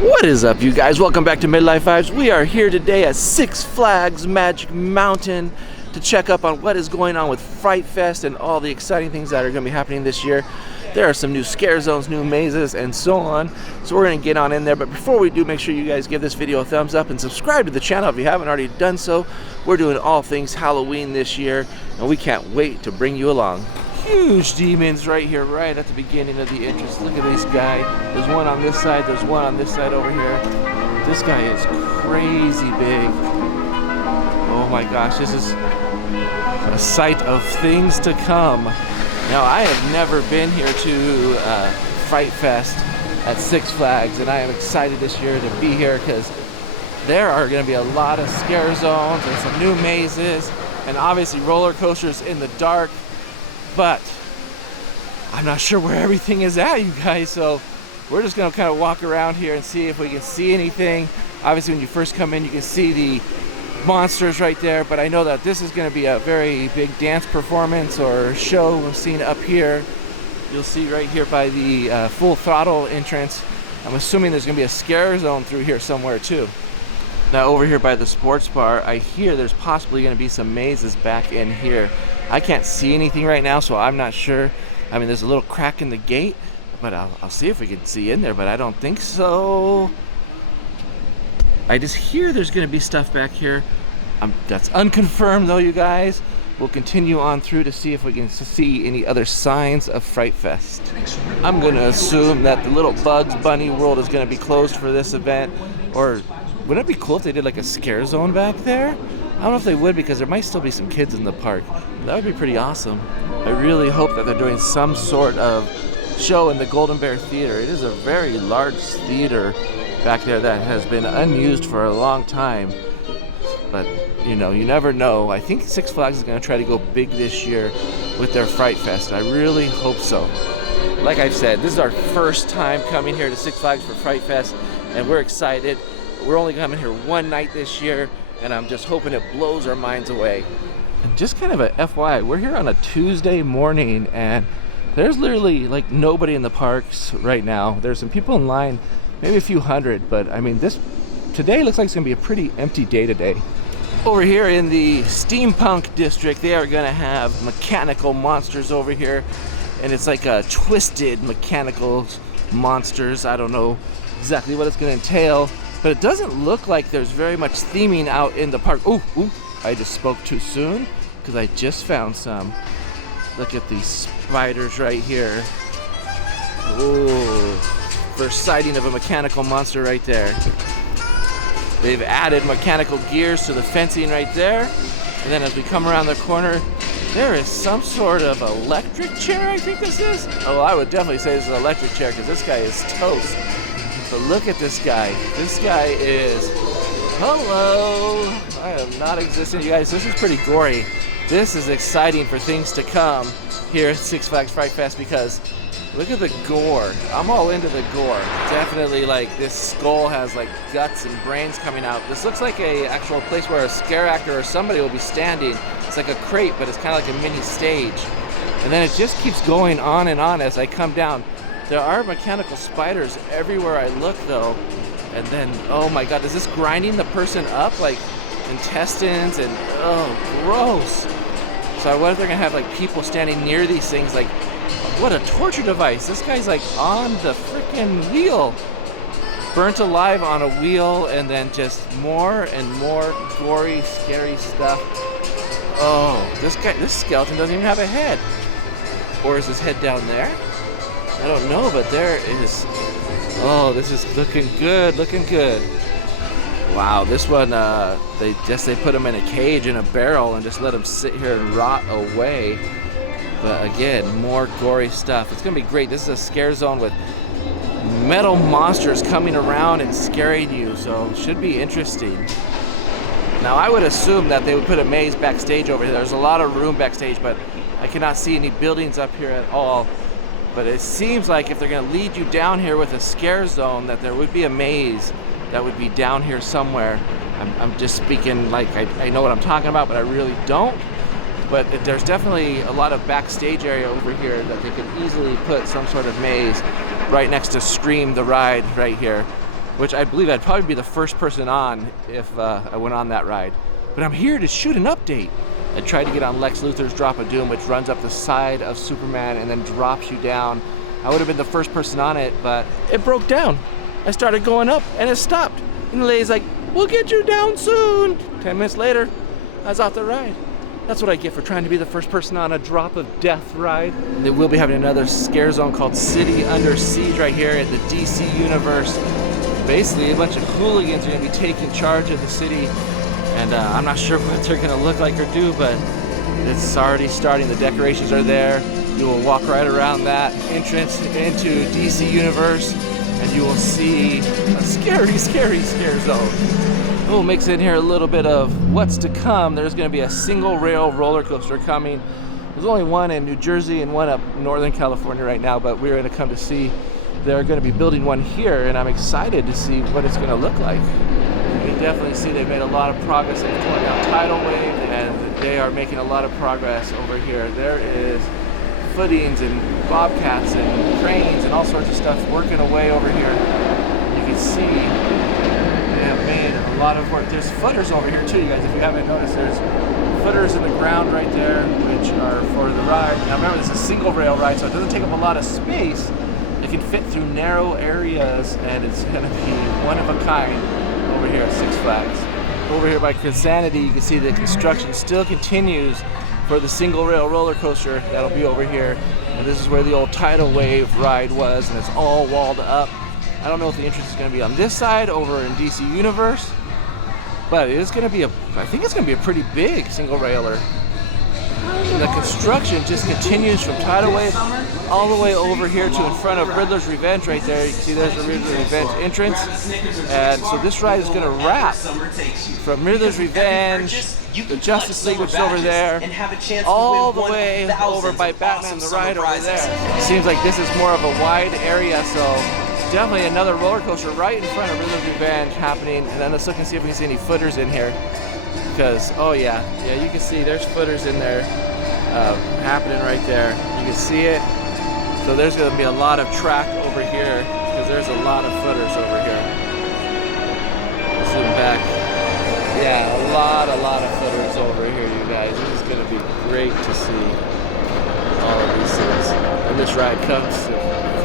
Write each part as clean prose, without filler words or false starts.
What is up, you guys? Welcome back to Midlife Vibes. We are here today at Six Flags Magic Mountain to check up on what is going on with Fright Fest and all the exciting things that are going to be happening this year. There are some new scare zones, new mazes, and so on. So we're going to get on in there. But before we do, make sure you guys give this video a thumbs up and subscribe to the channel if you haven't already done so. We're doing all things Halloween this year, and we can't wait to bring you along. Huge demons right here, right at the beginning of the entrance. Look at this guy. There's one on this side, there's one on this side over here. This guy is crazy big. Oh my gosh, this is a sight of things to come. Now, I have never been here to Fright Fest at Six Flags, and I am excited this year to be here because there are going to be a lot of scare zones and some new mazes, and obviously roller coasters in the dark. But I'm not sure where everything is at, you guys, so we're just going to kind of walk around here and see if we can see anything. Obviously, when you first come in, you can see the monsters right there, but I know that this is going to be a very big dance performance or show scene up here. You'll see right here by the Full Throttle entrance. I'm assuming there's going to be a scare zone through here somewhere too. Now, over here by the sports bar, I hear there's possibly going to be some mazes back in here. I can't see anything right now, so I'm not sure. I mean, there's a little crack in the gate, but I'll see if we can see in there, but I don't think so. I just hear there's going to be stuff back here. That's unconfirmed, though, you guys. We'll continue on through to see if we can see any other signs of Fright Fest. I'm going to assume that the little Bugs Bunny world is going to be closed for this event, or wouldn't it be cool if they did like a scare zone back there? I don't know if they would, because there might still be some kids in the park. That would be pretty awesome. I really hope that they're doing some sort of show in the Golden Bear Theater. It is a very large theater back there that has been unused for a long time. But, you know, you never know. I think Six Flags is going to try to go big this year with their Fright Fest. I really hope so. Like I've said, this is our first time coming here to Six Flags for Fright Fest, and we're excited. We're only coming here one night this year, and I'm just hoping it blows our minds away. And just kind of a FYI, we're here on a Tuesday morning, and there's literally like nobody in the parks right now. There's some people in line, maybe a few hundred, but I mean, today looks like it's gonna be a pretty empty day today. Over here in the Steampunk District, they are gonna have mechanical monsters over here, and it's like a twisted mechanical monsters. I don't know exactly what it's gonna entail, but it doesn't look like there's very much theming out in the park. Ooh, I just spoke too soon because I just found some. Look at these spiders right here. Ooh, first sighting of a mechanical monster right there. They've added mechanical gears to the fencing right there. And then as we come around the corner, there is some sort of electric chair, I think this is. Oh, I would definitely say this is an electric chair because this guy is toast. But look at this guy. This guy is, hello. I am not existing, you guys. This is pretty gory. This is exciting for things to come here at Six Flags Fright Fest because look at the gore. I'm all into the gore. Definitely, like, this skull has like guts and brains coming out. This looks like a actual place where a scare actor or somebody will be standing. It's like a crate, but it's kind of like a mini stage. And then it just keeps going on and on as I come down. There are mechanical spiders everywhere I look, though. And then, oh my god, is this grinding the person up? Like intestines and, oh, gross. So I wonder if they're gonna have like people standing near these things, like, what a torture device. This guy's like on the freaking wheel. Burnt alive on a wheel, and then just more and more gory, scary stuff. Oh, this skeleton doesn't even have a head. Or is his head down there? I don't know, but there is. Oh, this is looking good, looking good. Wow, this one, they put him in a cage in a barrel and just let him sit here and rot away. But again, more gory stuff. It's gonna be great. This is a scare zone with metal monsters coming around and scaring you, so it should be interesting. Now, I would assume that they would put a maze backstage over here. There's a lot of room backstage, but I cannot see any buildings up here at all. But it seems like if they're going to lead you down here with a scare zone, that there would be a maze that would be down here somewhere. I'm just speaking like I know what I'm talking about, but I really don't. But there's definitely a lot of backstage area over here that they could easily put some sort of maze right next to Scream the Ride right here. which I believe I'd probably be the first person on if I went on that ride. But I'm here to shoot an update. I tried to get on Lex Luthor's Drop of Doom, which runs up the side of Superman and then drops you down. I would have been the first person on it, but it broke down. I started going up and it stopped. And the lady's like, "We'll get you down soon." 10 minutes later, I was off the ride. That's what I get for trying to be the first person on a Drop of Death ride. They will be having another scare zone called City Under Siege right here at the DC universe. Basically, a bunch of hooligans are going to be taking charge of the city. And I'm not sure what they're going to look like or do, but it's already starting. The decorations are there. You will walk right around that entrance into DC Universe, and you will see a scary, scary scare zone. We'll mix in here a little bit of what's to come. There's going to be a single rail roller coaster coming. There's only one in New Jersey and one up Northern California right now, but we're going to come to see. They're going to be building one here, and I'm excited to see what it's going to look like. You can definitely see they've made a lot of progress. They've torn down Tidal Wave, and they are making a lot of progress over here. There is footings and bobcats and cranes and all sorts of stuff working away over here. You can see they have made a lot of work. There's footers over here too, you guys. If you haven't noticed, there's footers in the ground right there, which are for the ride. Now remember, this is a single rail ride, so it doesn't take up a lot of space. It can fit through narrow areas, and it's going to be one of a kind over here at Six Flags. Over here by Chrisanity, you can see the construction still continues for the single rail roller coaster that'll be over here. And this is where the old Tidal Wave ride was, and it's all walled up. I don't know if the entrance is going to be on this side over in DC Universe, but it is going to be I think it's going to be a pretty big single railer. The construction just continues from Tidal Wave all the way over here to in front of Riddler's Revenge right there. You can see there's the Riddler's Revenge entrance. And so this ride is going to wrap from Riddler's Revenge, the Justice League, which is over there, all the way over by Batman, the ride over there. It seems like this is more of a wide area, so definitely another roller coaster right in front of Riddler's Revenge happening. And then let's look and see if we can see any footers in here. Because, oh yeah, you can see there's footers in there happening right there. You can see it. So there's going to be a lot of track over here because there's a lot of footers over here. Zoom back. Yeah, a lot of footers over here, you guys. This is going to be great to see all of these things. When this ride comes to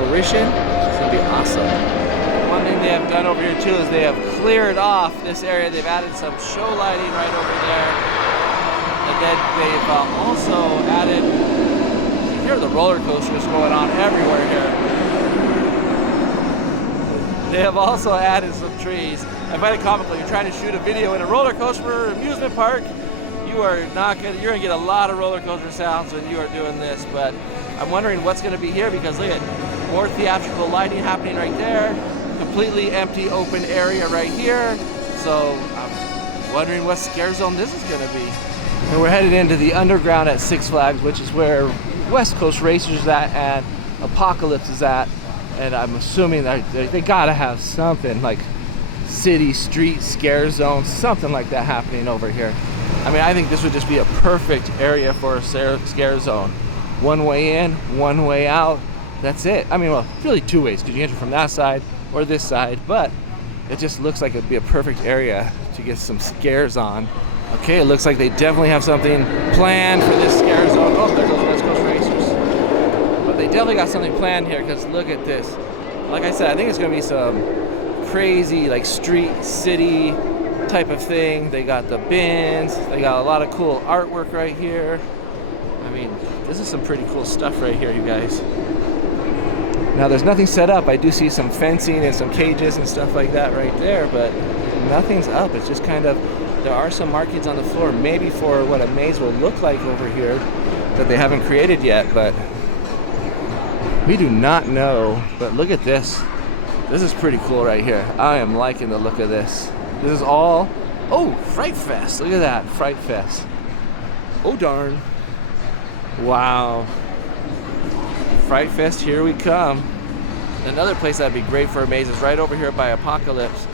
fruition, it's going to be awesome. One thing they have done over here too is they have cleared off this area. They've added some show lighting right over there. And then they've also added, you hear the roller coasters going on everywhere here. They have also added some trees. I find it comical, you're trying to shoot a video in a roller coaster or amusement park, you're gonna get a lot of roller coaster sounds when you are doing this, but I'm wondering what's gonna be here because look at more theatrical lighting happening right there. Completely empty open area right here, so I'm wondering what scare zone this is going to be. And we're headed into the underground at Six Flags, which is where West Coast Racers is at and Apocalypse is at, and I'm assuming that they gotta have something like city street scare zone, something like that happening over here. I mean, I think this would just be a perfect area for a scare zone. One way in, one way out, that's it. I mean, well, really two ways, because you enter from that side or this side, but it just looks like it'd be a perfect area to get some scares on. Okay, it looks like they definitely have something planned for this scare zone. Oh, there goes West Coast Racers. But they definitely got something planned here, because look at this. Like I said, I think it's gonna be some crazy like street city type of thing. They got the bins, they got a lot of cool artwork right here. I mean, this is some pretty cool stuff right here, you guys. Now there's nothing set up. I do see some fencing and some cages and stuff like that right there, but nothing's up. It's just kind of, there are some markings on the floor, maybe for what a maze will look like over here that they haven't created yet, but we do not know. But look at this. This is pretty cool right here. I am liking the look of this. This is all, oh, Fright Fest. Look at that, Fright Fest. Oh darn. Wow. Fright Fest, here we come. Another place that'd be great for a maze is right over here by Apocalypse.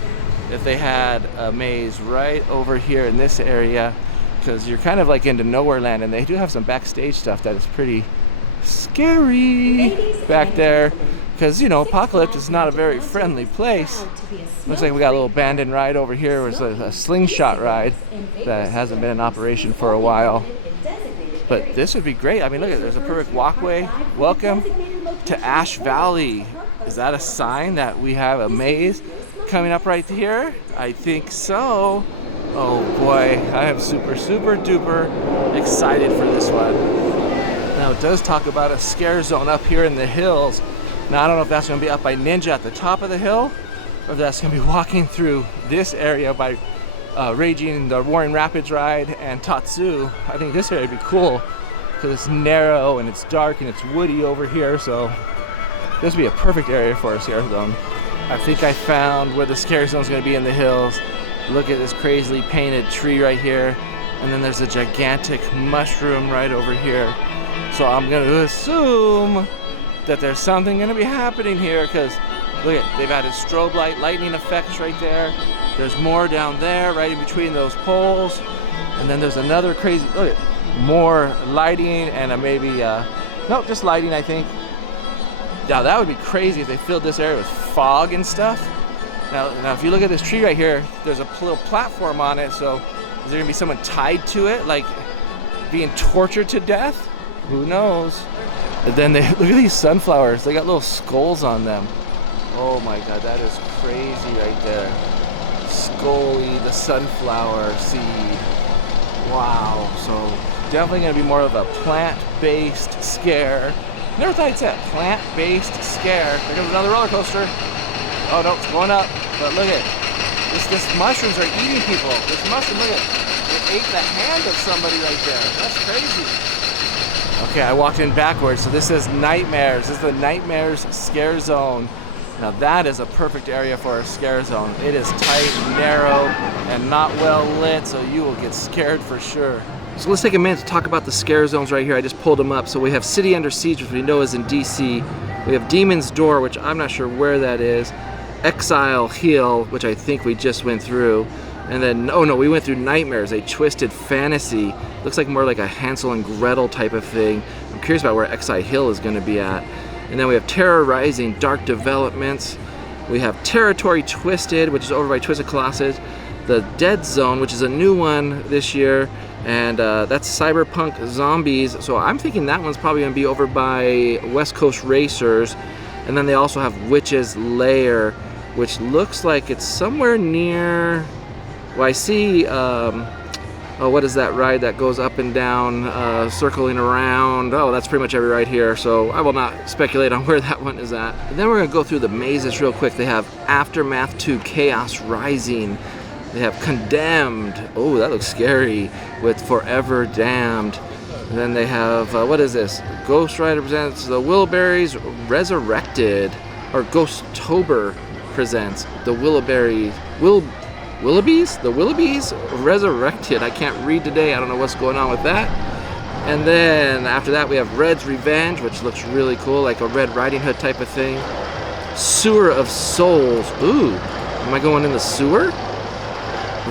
If they had a maze right over here in this area, because you're kind of like into nowhere land, and they do have some backstage stuff that is pretty scary back there. because you know, Apocalypse is not a very friendly place. Looks like we got a little abandoned ride over here. There's a slingshot ride that hasn't been in operation for a while. But this would be great. I mean, look at, there's a perfect walkway. Welcome to Ash Valley. Is that a sign that we have a maze coming up right here? I think so. Oh boy, I am super duper excited for this one. Now it does talk about a scare zone up here in the hills. Now I don't know if that's going to be up by Ninja at the top of the hill, or if that's going to be walking through this area by Raging the Roaring Rapids ride and Tatsu. I think this area would be cool because it's narrow and it's dark and it's woody over here, so this would be a perfect area for a scare zone. I think I found where the scare zone is going to be in the hills. Look at this crazily painted tree right here, and then there's a gigantic mushroom right over here. So I'm going to assume that there's something going to be happening here, because look at, they've added strobe light, lightning effects right there. There's more down there, right in between those poles. And then there's another crazy, look at, more lighting and maybe, nope, just lighting, I think. Now that would be crazy if they filled this area with fog and stuff. Now if you look at this tree right here, there's a little platform on it, so is there gonna be someone tied to it, like being tortured to death? Who knows? And then they, look at these sunflowers, they got little skulls on them. Oh my god, that is crazy right there. Scully, the sunflower seed. Wow, so definitely gonna be more of a plant-based scare. Never thought I'd say a plant-based scare. There goes another roller coaster. Oh no, it's going up. But look at this mushrooms are eating people. This mushroom, look at it ate the hand of somebody right there. That's crazy. Okay, I walked in backwards. So this is Nightmares. This is the Nightmares scare zone. Now that is a perfect area for a scare zone. It is tight, narrow, and not well lit, so you will get scared for sure. So let's take a minute to talk about the scare zones right here. I just pulled them up. So we have City Under Siege, which we know is in DC. We have Demon's Door, which I'm not sure where that is. Exile Hill, which I think we just went through. And then, oh no, we went through Nightmares, a twisted fantasy. Looks like more like a Hansel and Gretel type of thing. I'm curious about where Exile Hill is gonna be at. And then we have Terror Rising, Dark Developments. We have Territory Twisted, which is over by Twisted Colossus. The Dead Zone, which is a new one this year. And that's Cyberpunk Zombies. So I'm thinking that one's probably gonna be over by West Coast Racers. And then they also have Witch's Lair, which looks like it's somewhere near, well, I see, oh, what is that ride that goes up and down, circling around? Oh, that's pretty much every ride here, so I will not speculate on where that one is at. And then we're gonna go through the mazes real quick. They have Aftermath 2 Chaos Rising. They have Condemned. Oh, that looks scary, with Forever Damned. And then they have, what is this? Ghost Rider presents The Willowberries Resurrected, or Ghosttober presents The Willowberries, Willoughbys? The Willoughbys Resurrected. I can't read today. I don't know what's going on with that. And then after that we have Red's Revenge, which looks really cool, like a Red Riding Hood type of thing. Sewer of Souls. Ooh, am I going in the sewer?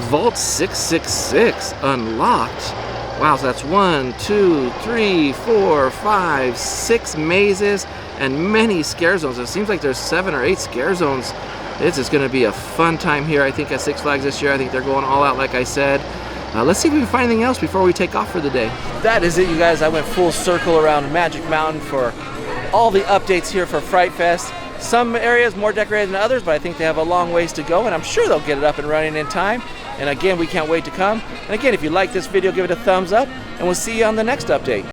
Vault 666 unlocked. Wow, so that's 1, 2, 3, 4, 5, 6 mazes and many scare zones. It seems like there's 7 or 8 scare zones. This is going to be a fun time here, I think, at Six Flags this year. I think they're going all out, like I said. Let's see if we can find anything else before we take off for the day. That is it, you guys. I went full circle around Magic Mountain for all the updates here for Fright Fest. Some areas more decorated than others, but I think they have a long ways to go, and I'm sure they'll get it up and running in time. And again, we can't wait to come. And again, if you like this video, give it a thumbs up, and we'll see you on the next update.